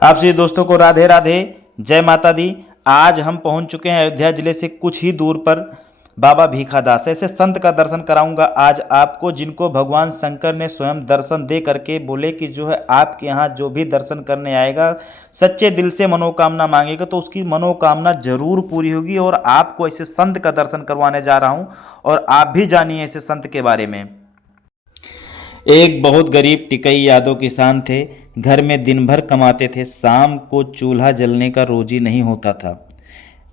आप सभी दोस्तों को राधे राधे, जय माता दी। आज हम पहुंच चुके हैं अयोध्या जिले से कुछ ही दूर पर बाबा भीखादास। ऐसे संत का दर्शन कराऊंगा आज आपको, जिनको भगवान शंकर ने स्वयं दर्शन दे करके बोले कि जो है आपके यहाँ जो भी दर्शन करने आएगा, सच्चे दिल से मनोकामना मांगेगा तो उसकी मनोकामना जरूर पूरी होगी। और आपको ऐसे संत का दर्शन करवाने जा रहा हूँ और आप भी जानिए ऐसे संत के बारे में। एक बहुत गरीब टिकई यादव किसान थे। घर में दिन भर कमाते थे, शाम को चूल्हा जलने का रोजी नहीं होता था।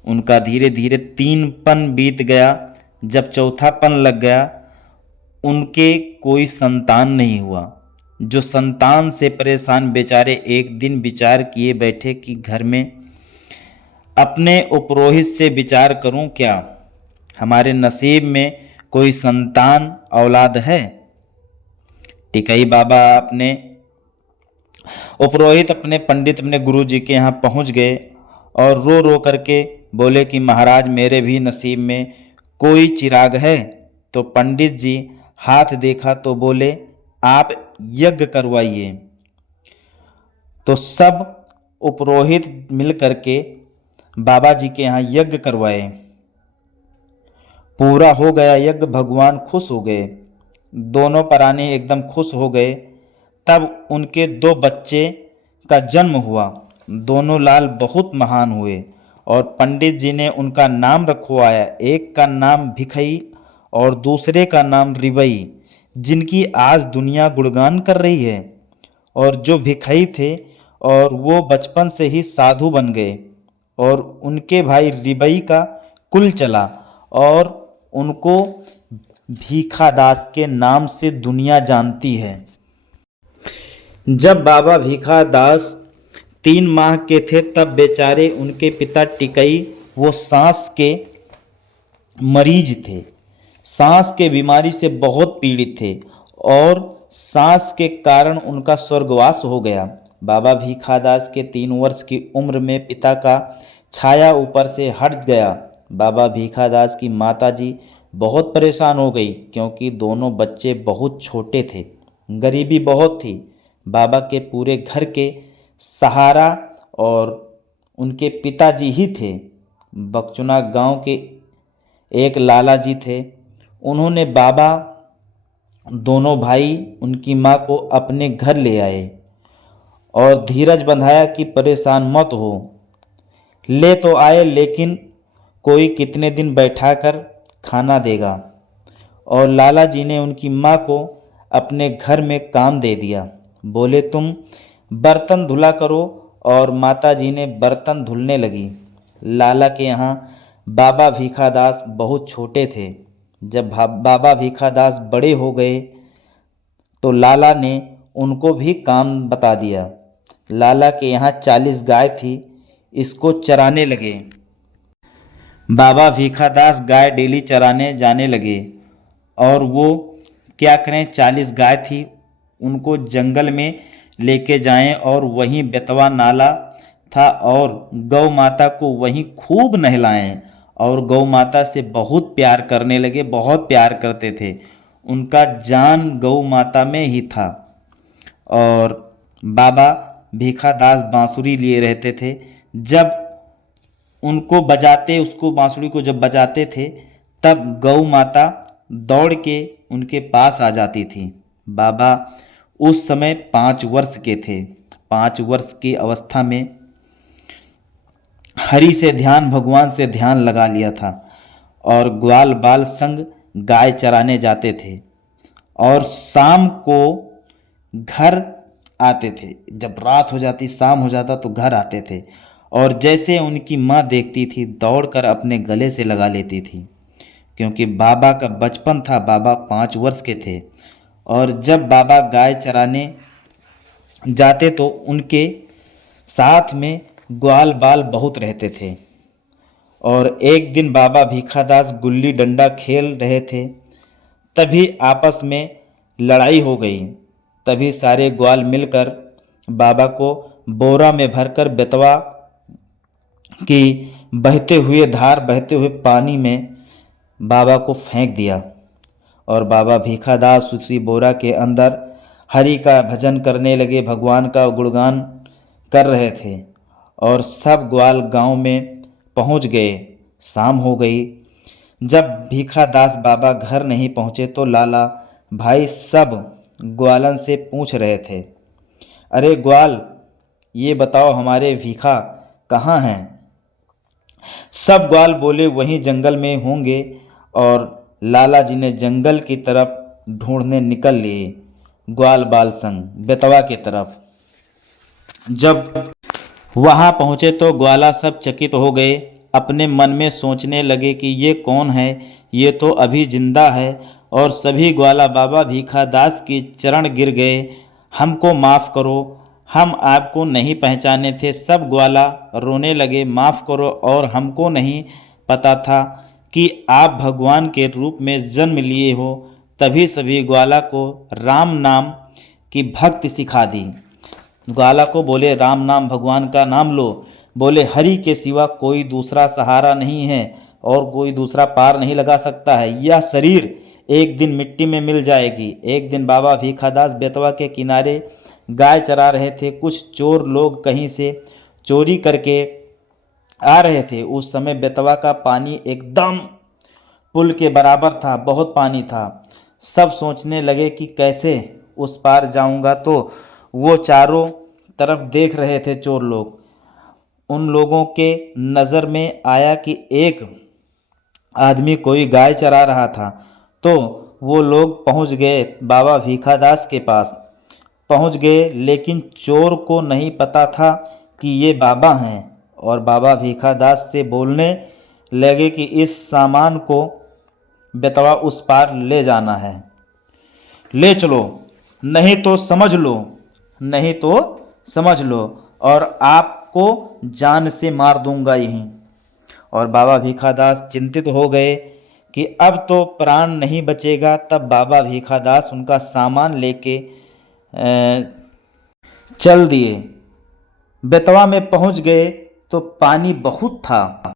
उनका धीरे धीरे 3 पन बीत गया। जब चौथा पन लग गया, उनके कोई संतान नहीं हुआ। जो संतान से परेशान बेचारे एक दिन विचार किए बैठे कि घर में अपने उपरोहित से विचार करूं क्या, हमारे नसीब में कोई संतान औलाद है। टिकई बाबा अपने उपरोहित, अपने पंडित, अपने गुरु जी के यहाँ पहुँच गए और रो रो करके बोले कि महाराज मेरे भी नसीब में कोई चिराग है। तो पंडित जी हाथ देखा तो बोले आप यज्ञ करवाइए। तो सब उपरोहित मिल करके बाबा जी के यहाँ यज्ञ करवाए। पूरा हो गया यज्ञ, भगवान खुश हो गए, दोनों प्राणी एकदम खुश हो गए। तब उनके 2 बच्चे का जन्म हुआ। दोनों लाल बहुत महान हुए और पंडित जी ने उनका नाम रखवाया। एक का नाम भिखई और दूसरे का नाम रिबई, जिनकी आज दुनिया गुणगान कर रही है। और जो भिखई थे और वो बचपन से ही साधु बन गए और उनके भाई रिबई का कुल चला और उनको भीखादास के नाम से दुनिया जानती है। जब बाबा भीखादास 3 माह के थे तब बेचारे उनके पिता टिकई वो सांस के मरीज थे। सांस के बीमारी से बहुत पीड़ित थे और सांस के कारण उनका स्वर्गवास हो गया। बाबा भीखादास के 3 वर्ष की उम्र में पिता का छाया ऊपर से हट गया। बाबा भीखादास की माताजी बहुत परेशान हो गई क्योंकि दोनों बच्चे बहुत छोटे थे, गरीबी बहुत थी। बाबा के पूरे घर के सहारा और उनके पिताजी ही थे। बकचुना गांव के एक लाला जी थे। उन्होंने बाबा, दोनों भाई, उनकी माँ को अपने घर ले आए और धीरज बंधाया कि परेशान मत हो। ले तो आए लेकिन कोई कितने दिन बैठाकर खाना देगा। और लाला जी ने उनकी माँ को अपने घर में काम दे दिया। बोले तुम बर्तन धुला करो और माता जी ने बर्तन धुलने लगी। लाला के यहाँ बाबा भीखादास बहुत छोटे थे। जब बाबा भीखादास बड़े हो गए तो लाला ने उनको भी काम बता दिया। लाला के यहाँ 40 गाय थी, इसको चराने लगे। बाबा भीखादास गाय डेली चराने जाने लगे और वो क्या करें, 40 गाय थी, उनको जंगल में लेके जाएं और वहीं बेतवा नाला था और गौ माता को वहीं खूब नहलाएं। और गौ माता से बहुत प्यार करने लगे, बहुत प्यार करते थे। उनका जान गौ माता में ही था। और बाबा भीखादास बांसुरी लिए रहते थे। जब उनको बजाते, उसको बांसुरी को जब बजाते थे तब गौ माता दौड़ के उनके पास आ जाती थी। बाबा उस समय 5 वर्ष के थे। 5 वर्ष की अवस्था में हरि से ध्यान, भगवान से ध्यान लगा लिया था और ग्वाल बाल संग गाय चराने जाते थे और शाम को घर आते थे। जब रात हो जाती, शाम हो जाता तो घर आते थे और जैसे उनकी माँ देखती थी दौड़कर अपने गले से लगा लेती थी, क्योंकि बाबा का बचपन था। बाबा 5 वर्ष के थे और जब बाबा गाय चराने जाते तो उनके साथ में ग्वाल बाल बहुत रहते थे। और एक दिन बाबा भीखादास गुल्ली डंडा खेल रहे थे, तभी आपस में लड़ाई हो गई। तभी सारे ग्वाल मिलकर बाबा को बोरा में भरकर बेतवा की बहते हुए धार, बहते हुए पानी में बाबा को फेंक दिया। और बाबा भीखादास उसी बोरा के अंदर हरि का भजन करने लगे, भगवान का गुणगान कर रहे थे और सब ग्वाल गांव में पहुंच गए। शाम हो गई। जब भीखादास बाबा घर नहीं पहुंचे तो लाला भाई सब ग्वालन से पूछ रहे थे, अरे ग्वाल, ये बताओ हमारे भीखा कहाँ हैं? सब ग्वाल बोले वहीं जंगल में होंगे और लाला जी ने जंगल की तरफ ढूंढने निकल लिए, ग्वाल बाल संग बेतवा की तरफ। जब वहां पहुंचे तो ग्वाला सब चकित हो गए। अपने मन में सोचने लगे कि ये कौन है, ये तो अभी जिंदा है। और सभी ग्वाला बाबा भीखादास की चरण गिर गए, हमको माफ़ करो, हम आपको नहीं पहचाने थे। सब ग्वाला रोने लगे, माफ़ करो और हमको नहीं पता था कि आप भगवान के रूप में जन्म लिए हो। तभी सभी ग्वाला को राम नाम की भक्ति सिखा दी। ग्वाला को बोले राम नाम, भगवान का नाम लो। बोले हरि के सिवा कोई दूसरा सहारा नहीं है और कोई दूसरा पार नहीं लगा सकता है। यह शरीर एक दिन मिट्टी में मिल जाएगी। एक दिन बाबा भीखादास बेतवा के किनारे गाय चरा रहे थे। कुछ चोर लोग कहीं से चोरी करके आ रहे थे। उस समय बेतवा का पानी एकदम पुल के बराबर था, बहुत पानी था। सब सोचने लगे कि कैसे उस पार जाऊंगा। तो वो चारों तरफ देख रहे थे चोर लोग। उन लोगों के नज़र में आया कि एक आदमी कोई गाय चरा रहा था। तो वो लोग पहुंच गए, बाबा भीखादास के पास पहुंच गए, लेकिन चोर को नहीं पता था कि ये बाबा हैं। और बाबा भीखादास से बोलने लगे कि इस सामान को बेतवा उस पार ले जाना है, ले चलो, नहीं तो समझ लो, नहीं तो समझ लो और आपको जान से मार दूंगा यहीं। और बाबा भीखादास चिंतित हो गए कि अब तो प्राण नहीं बचेगा। तब बाबा भीखादास उनका सामान लेके चल दिए। बेतवा में पहुंच गए तो पानी बहुत था।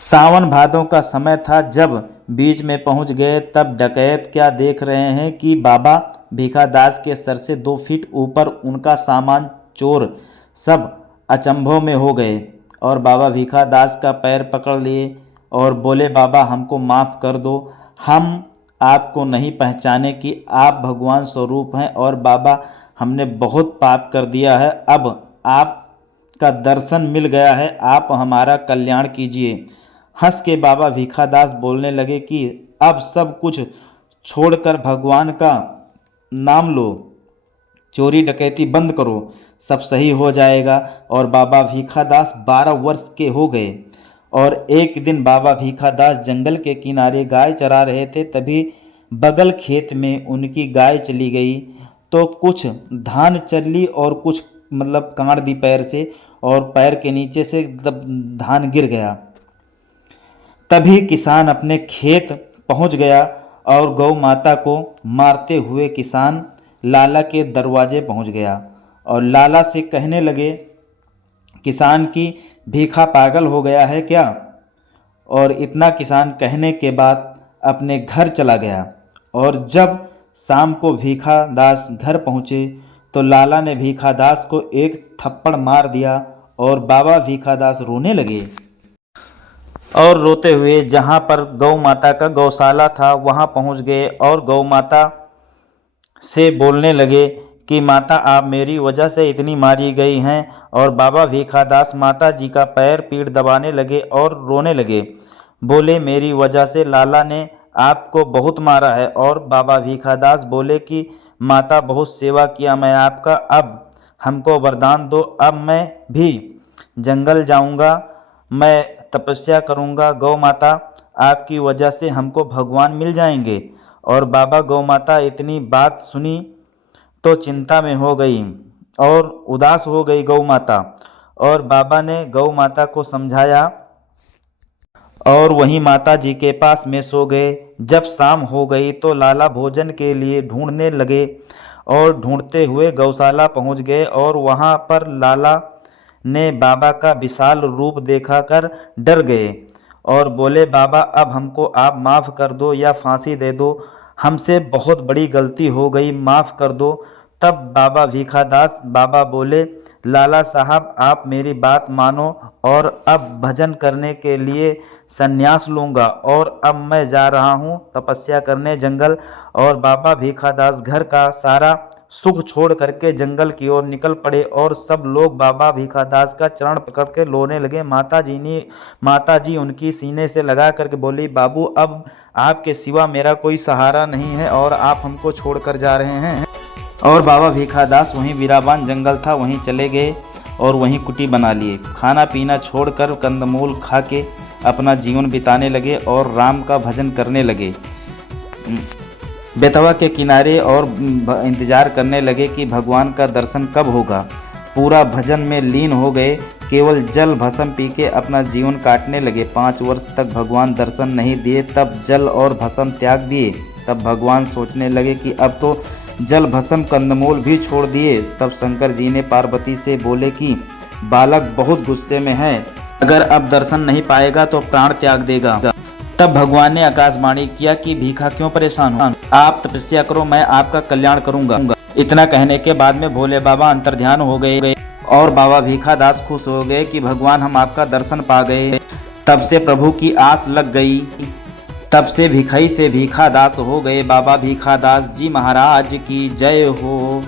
सावन भादों का समय था। जब बीच में पहुंच गए तब डकैत क्या देख रहे हैं कि बाबा भीखादास के सर से 2 फीट ऊपर उनका सामान चोर सब अचंभों में हो गए और बाबा भीखादास का पैर पकड़ लिए और बोले, बाबा हमको माफ़ कर दो, हम आपको नहीं पहचाने कि आप भगवान स्वरूप हैं और बाबा हमने बहुत पाप कर दिया है। अब आपका दर्शन मिल गया है, आप हमारा कल्याण कीजिए। हंस के बाबा भीखादास बोलने लगे कि अब सब कुछ छोड़कर भगवान का नाम लो, चोरी डकैती बंद करो, सब सही हो जाएगा। और बाबा भीखादास 12 वर्ष के हो गए। और एक दिन बाबा भीखादास जंगल के किनारे गाय चरा रहे थे। तभी बगल खेत में उनकी गाय चली गई तो कुछ धान चली और कुछ काट दी पैर से और पैर के नीचे से धान गिर गया। तभी किसान अपने खेत पहुंच गया और गौ माता को मारते हुए किसान लाला के दरवाजे पहुंच गया और लाला से कहने लगे, किसान की भीखा पागल हो गया है क्या? और इतना किसान कहने के बाद अपने घर चला गया। और जब शाम को भीखादास घर पहुँचे तो लाला ने भीखादास को एक थप्पड़ मार दिया और बाबा भीखादास रोने लगे। और रोते हुए जहाँ पर गौ माता का गौशाला था वहाँ पहुँच गए और गौ माता से बोलने लगे कि माता, आप मेरी वजह से इतनी मारी गई हैं। और बाबा भीखादास माता जी का पैर पीठ दबाने लगे और रोने लगे। बोले, मेरी वजह से लाला ने आपको बहुत मारा है। और बाबा भीखादास बोले कि माता, बहुत सेवा किया मैं आपका, अब हमको वरदान दो, अब मैं भी जंगल जाऊंगा, मैं तपस्या करूंगा। गौ माता, आपकी वजह से हमको भगवान मिल जाएंगे। और बाबा गौ माता इतनी बात सुनी तो चिंता में हो गई और उदास हो गई गौ माता। और बाबा ने गौ माता को समझाया और वहीं माता जी के पास में सो गए। जब शाम हो गई तो लाला भोजन के लिए ढूंढने लगे और ढूंढते हुए गौशाला पहुंच गए और वहां पर लाला ने बाबा का विशाल रूप देखा कर डर गए और बोले, बाबा अब हमको आप माफ़ कर दो या फांसी दे दो, हमसे बहुत बड़ी गलती हो गई, माफ़ कर दो। तब बाबा भीखादास बाबा बोले, लाला साहब आप मेरी बात मानो और अब भजन करने के लिए संन्यास लूँगा और अब मैं जा रहा हूँ तपस्या करने जंगल। और बाबा भीखादास घर का सारा सुख छोड़ करके जंगल की ओर निकल पड़े और सब लोग बाबा भीखादास का चरण पकड़ के रोने लगे। माता जी उनकी सीने से लगा करके बोली, बाबू अब आपके सिवा मेरा कोई सहारा नहीं है और आप हमको छोड़कर जा रहे हैं। और बाबा भीखादास वहीं बीराबान जंगल था वहीं चले गए और वहीं कुटी बना लिए। खाना पीना छोड़कर कंदमूल खा के अपना जीवन बिताने लगे और राम का भजन करने लगे। बेतवा के किनारे और इंतजार करने लगे कि भगवान का दर्शन कब होगा। पूरा भजन में लीन हो गए, केवल जल भस्म पी के अपना जीवन काटने लगे। 5 वर्ष तक भगवान दर्शन नहीं दिए, तब जल और भस्म त्याग दिए। तब भगवान सोचने लगे कि अब तो जल भस्म कंदमूल भी छोड़ दिए। तब शंकर जी ने पार्वती से बोले कि बालक बहुत गुस्से में है, अगर अब दर्शन नहीं पाएगा तो प्राण त्याग देगा। तब भगवान ने आकाशवाणी किया कि भीखा क्यों परेशान हो, आप तपस्या करो, मैं आपका कल्याण करूंगा। इतना कहने के बाद में भोले बाबा अंतर्ध्यान हो गए और बाबा भीखादास खुश हो गए कि भगवान हम आपका दर्शन पा गए। तब से प्रभु की आस लग गई। तब से भिखाई से भीखादास हो गए। बाबा भीखादास जी महाराज की जय हो।